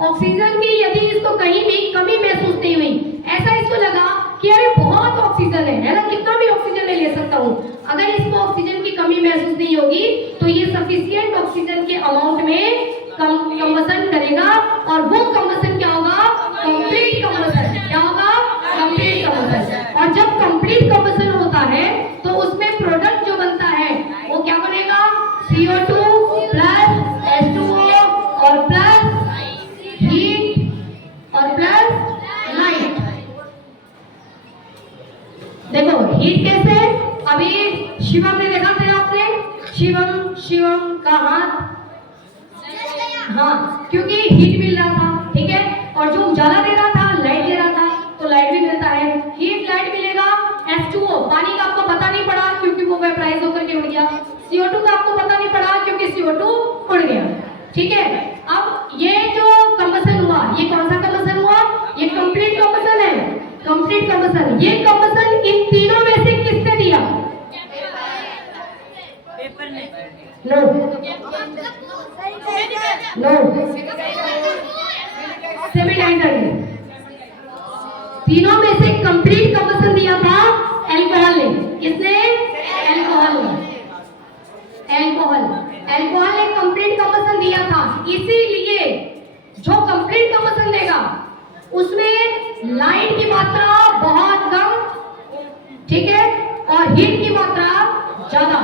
Oxygen की यदि इसको कहीं भी कमी महसूस नहीं हुई, ऐसा इसको लगा कि अरे बहुत ऑक्सीजन है ना, कितना भी ऑक्सीजन ले सकता हूँ, अगर इसको ऑक्सीजन की कमी महसूस नहीं होगी तो ये सफिशिएंट ऑक्सीजन के अमाउंट में कंबसन करेगा, और वो कंबसन क्या होगा? Complete combustion. क्या होगा? Complete combustion. और जब कंप्लीट कंबसन होता है तो उसमें प्रोडक्ट जो बनता है वो क्या बनेगा? CO2 प्लस H2O और प्लस हीट और प्लस लाइट। देखो हीट कैसे? अभी शिवम ने देखा था आपने, शिवम का हाथ, हाँ, क्योंकि हीट मिल रहा था, ठीक है, और जो उजाला दे रहा था, लाइट दे रहा था, तो लाइट भी मिलता है, हीट लाइट मिलेगा। H2O पानी का आपको पता नहीं पड़ा क्योंकि वो वेपराइज होकर के उड़ गया। CO2 का आपको पता नहीं पड़ा क्योंकि CO2 उड़ गया, ठीक है। अब ये जो कंबसन हुआ, ये कौन सा कंबसन हुआ? ये कंप्लीट कंबसन है, कंप्लीट कंबसन। ये कंबसन इन तीनों में से किसने दिया? पेपर ने। नो नो, सेमीडाइजर ने। तीनों में से कंप्लीट कंबसन दिया था अल्कोहल ने। किसने? अल्कोहल ने। अल्कोहल ने कंप्लीट कंबसन दिया था। इसीलिए जो कंप्लीट कंबसन देगा उसमें लाइट की मात्रा बहुत कम, ठीक है, और हीट की मात्रा ज्यादा,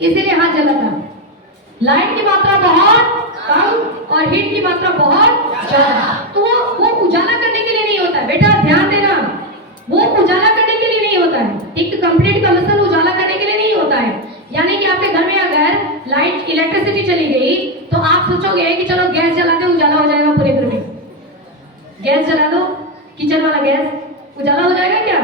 इसीलिए हाथ जला था। लाइट की मात्रा बहुत कम और हीट की मात्रा बहुत ज्यादा। तो वो उजाला करने के लिए नहीं होता है बेटा, ध्यान देना, वो उजाला करने के लिए नहीं होता है। एक कंप्लीट कंबसन उजाला करने के लिए नहीं होता है। यानी कि आपके घर में अगर लाइट इलेक्ट्रिसिटी चली गई तो आप सोचोगे कि चलो गैस जला दे, उजाला हो जाएगा पूरे घर में। गैस जला दो, किचन वाला गैस, उजाला हो जाएगा क्या?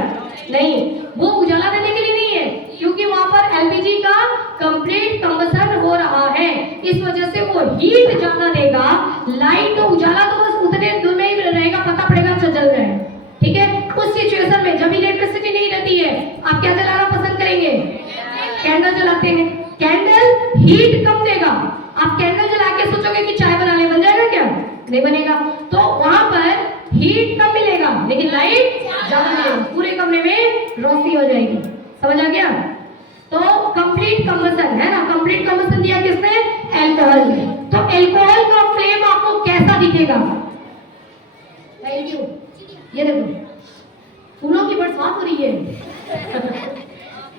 नहीं, वो उजाला देने के लिए नहीं है, क्योंकि वहां पर LPG का कंप्लीट कंबसन हो रहा है, इस वजह से वो हीट ज्यादा देगा। लाइट तो उजाला तो बस उतने दूर में ही रहेगा, पता पड़ेगा जल रहा है, ठीक है। उस सिचुएशन में जब इलेक्ट्रिसिटी नहीं रहती है, आप क्या जलाना पसंद करेंगे? कैंडल जलाते हैं। कैंडल हीट कम देगा। आप कैंडल जला के सोचोगे कि चाय बना ले, बन जाएगा क्या? नहीं बनेगा। तो वहां पर हीट कम मिलेगा लेकिन लाइट ज्यादा मिलेगा, पूरे कमरे में रोशनी हो जाएगी। समझ आ गया? तो कंप्लीट कंबसन है ना, कंप्लीट कंबसन दिया किसने? अल्कोहल ने। तो अल्कोहल का फ्लेम आपको कैसा दिखेगा? Thank you. ये देखो फूलों की बरसात हो रही है।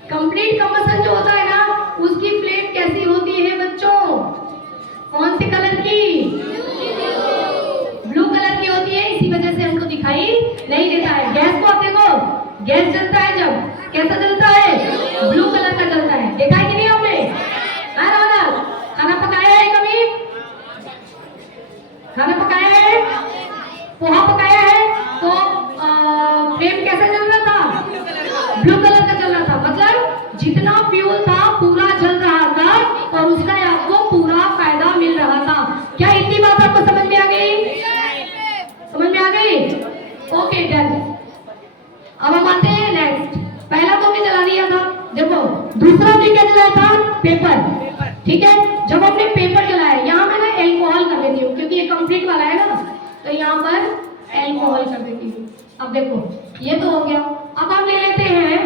कंप्लीट कंबसन जो होता है ना, उसकी फ्लेम कैसी होती है बच्चों? कौन से कलर की? ब्लू कलर की होती है, इसी वजह से हमको दिखाई नहीं देता है। गैस को आप देखो, गैस जलता है जब, कैसा जलता है? ब्लू कलर का जलता है। देखा है कि नहीं आपने? खाना पकाया है कभी? खाना पकाया है, पोहा पकाया है, तो फ्लेम कैसा जल रहा था? ब्लू कलर का जल रहा था। मतलब जितना फ्यूल था पूरा जल रहा था और उसका आपको पूरा फायदा मिल रहा था। क्या इतनी बात आपको समझ में आ गई? समझ में आ गई? Okay done. अब हम आते हैं नेक्स्ट। पहला तो हमने जला दिया था, देखो दूसरा हमने क्या जलाया था? पेपर, ठीक है। जब हमने पेपर जलाया, यहाँ मैं ना अल्कोहल कर देती हूँ क्योंकि ये कंप्लीट वाला है ना, तो यहाँ पर अल्कोहल कर देती हूँ। अब देखो ये तो हो गया। अब हम ले लेते हैं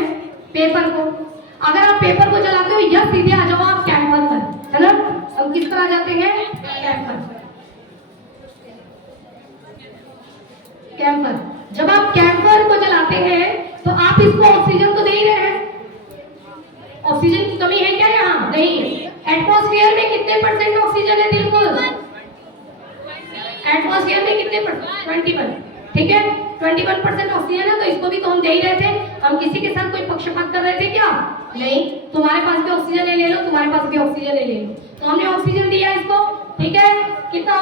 पेपर को। अगर आप पेपर को जलाते हो या सीधे आ जाओ आप कैम्फर पर, है ना। हम किस तरह जाते हैं? कैम्फर। जब आप कैम्फर को जलाते हैं तो आप इसको ऑक्सीजन तो दे ही रहे हैं। ऑक्सीजन की कमी है क्या यहाँ? नहीं। एटमॉस्फेयर में कितने परसेंट ऑक्सीजन है बिल्कुल? एटमॉस्फेयर में कितने परसेंट? 21, ठीक है। 21% ऑक्सीजन है, तो इसको भी तो हम दे ही रहे थे। हम किसी के साथ कोई पक्षपात कर रहे थे क्या? नहीं। तुम्हारे पास भी ऑक्सीजन ले लो, तुम्हारे पास भी ऑक्सीजन ले लो, तो हमने ऑक्सीजन दिया इसको, ठीक है। कितना